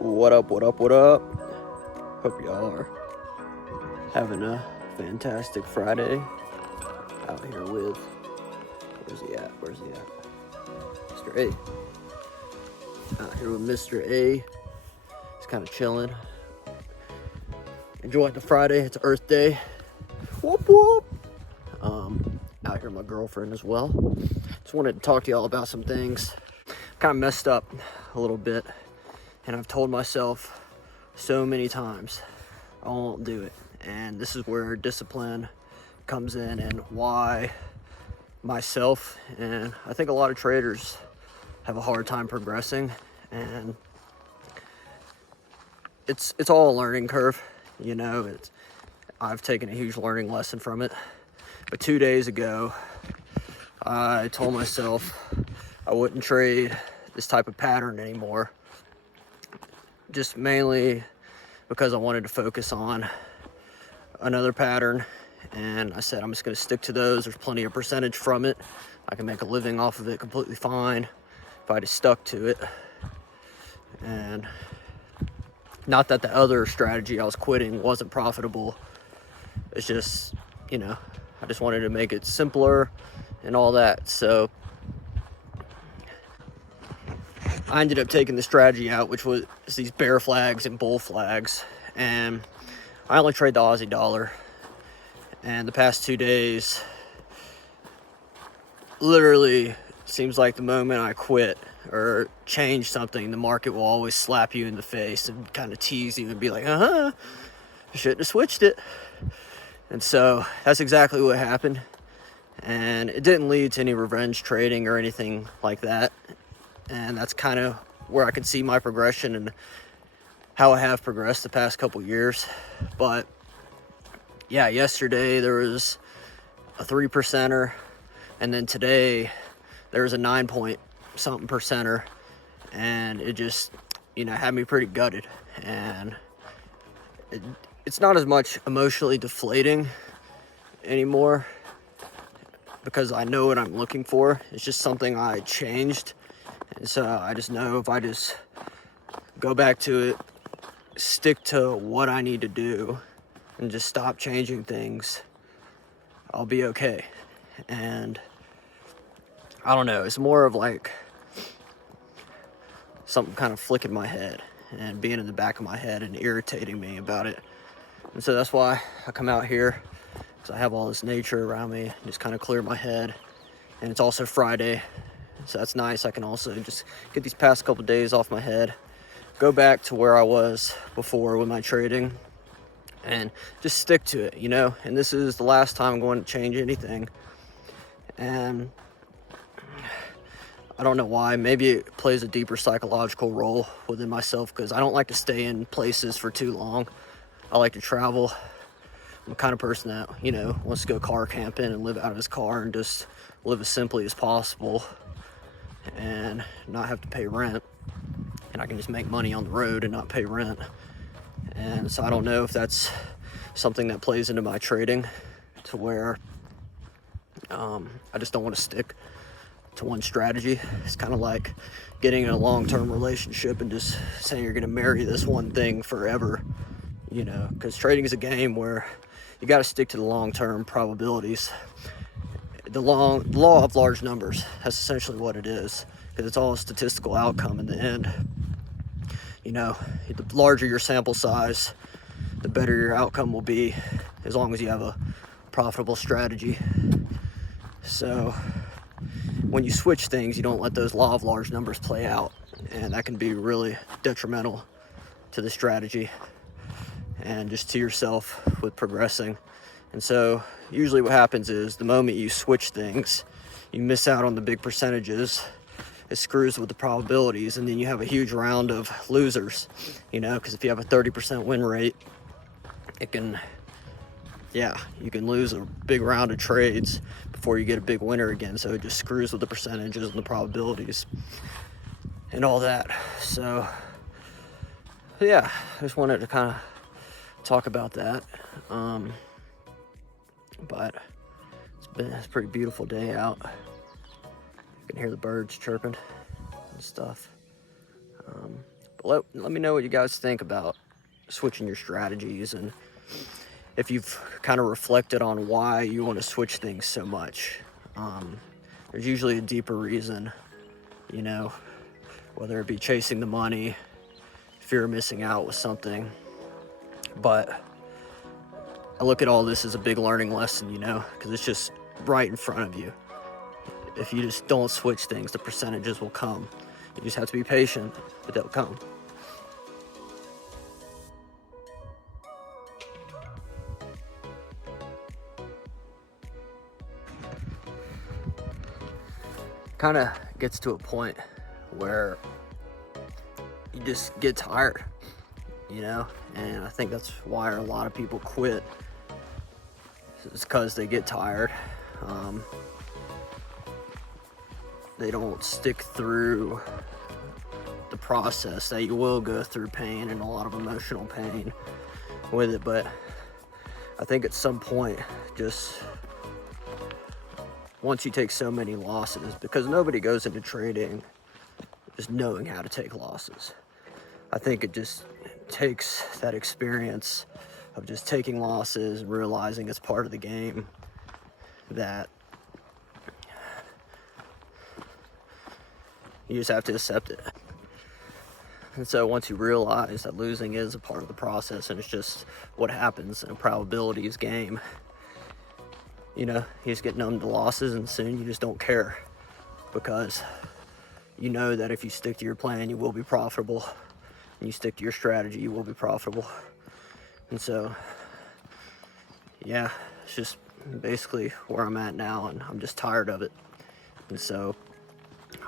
What up, what up, what up? Hope y'all are having a fantastic Friday. Out here with, where's he at? Mr. A. Out here with Mr. A. He's kind of chilling. Enjoying the Friday. It's Earth Day. Whoop, whoop. Out here with my girlfriend as well. Just wanted to talk to y'all about some things. Kind of messed up a little bit. And I've told myself so many times I won't do it. And this is where discipline comes in, and why myself and I think a lot of traders have a hard time progressing. And it's all a learning curve, you know. I've taken a huge learning lesson from it. But 2 days ago, I told myself I wouldn't trade this type of pattern anymore. Just mainly because I wanted to focus on another pattern, and I said I'm just going to stick to those. There's plenty of percentage from it. I can make a living off of it completely fine if I just stuck to it. And not that the other strategy I was quitting wasn't profitable. It's just, you know, I just wanted to make it simpler and all that. So I ended up taking the strategy out, which was these bear flags and bull flags. And I only trade the Aussie dollar. And the past 2 days, literally seems like the moment I quit or change something, the market will always slap you in the face and kind of tease you and be like, I shouldn't have switched it. And so that's exactly what happened. And it didn't lead to any revenge trading or anything like that. And that's kind of where I can see my progression and how I have progressed the past couple years. But yeah, yesterday there was a 3%er, and then today there was a 9 point something percenter, and it just, you know, had me pretty gutted. And it's not as much emotionally deflating anymore because I know what I'm looking for. It's just something I changed. And so I just know if I just go back to it, stick to what I need to do, and just stop changing things, I'll be okay. And I don't know, it's more of like something kind of flicking my head and being in the back of my head and irritating me about it. And so that's why I come out here, because I have all this nature around me, just kind of clear my head. And it's also Friday, so that's nice. I can also just get these past couple days off my head, go back to where I was before with my trading, and just stick to it, you know. And this is the last time I'm going to change anything. And I don't know why. Maybe it plays a deeper psychological role within myself, because I don't like to stay in places for too long. I like to travel. I'm the kind of person that, you know, wants to go car camping and live out of his car and just live as simply as possible and not have to pay rent. And I can just make money on the road and not pay rent. And so I don't know if that's something that plays into my trading, to where I just don't want to stick to one strategy. It's kind of like getting in a long-term relationship and just saying you're going to marry this one thing forever, you know, because trading is a game where you got to stick to the long-term probabilities. The law of large numbers, that's essentially what it is, because it's all a statistical outcome in the end. You know, the larger your sample size, the better your outcome will be, as long as you have a profitable strategy. So when you switch things, you don't let those law of large numbers play out, and that can be really detrimental to the strategy and just to yourself with progressing. And so usually what happens is the moment you switch things, you miss out on the big percentages. It screws with the probabilities, and then you have a huge round of losers, you know, because if you have a 30% win rate, it can, you can lose a big round of trades before you get a big winner again. So it just screws with the percentages and the probabilities and all that. So yeah, I just wanted to kind of talk about that. But it's a pretty beautiful day out. You can hear the birds chirping and stuff. But let me know what you guys think about switching your strategies, and if you've kind of reflected on why you want to switch things so much. There's usually a deeper reason, you know, whether it be chasing the money, fear of missing out with something. But I look at all this as a big learning lesson, you know, because it's just right in front of you. If you just don't switch things, the percentages will come. You just have to be patient, but they'll come. Kind of gets to a point where you just get tired, you know, and I think that's why a lot of people quit. It's because they get tired. They don't stick through the process. That you will go through pain and a lot of emotional pain with it, but I think at some point, just once you take so many losses, because nobody goes into trading just knowing how to take losses. I think it just takes that experience of just taking losses, realizing it's part of the game, that you just have to accept it. And so once you realize that losing is a part of the process and it's just what happens in a probabilities game, you know, you just get numb to losses, and soon you just don't care, because you know that if you stick to your plan, you will be profitable, and you stick to your strategy, you will be profitable. And so, yeah, it's just basically where I'm at now, and I'm just tired of it. And so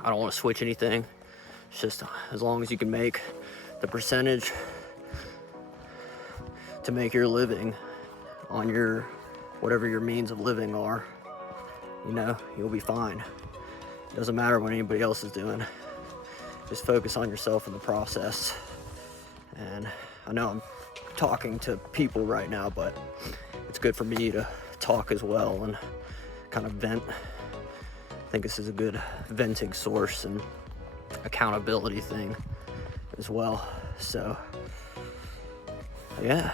I don't want to switch anything. It's just as long as you can make the percentage to make your living on your whatever your means of living are, you know, you'll be fine. It doesn't matter what anybody else is doing. Just focus on yourself in the process. And I know I'm talking to people right now, but it's good for me to talk as well and kind of vent. I think this is a good venting source and accountability thing as well. So, yeah.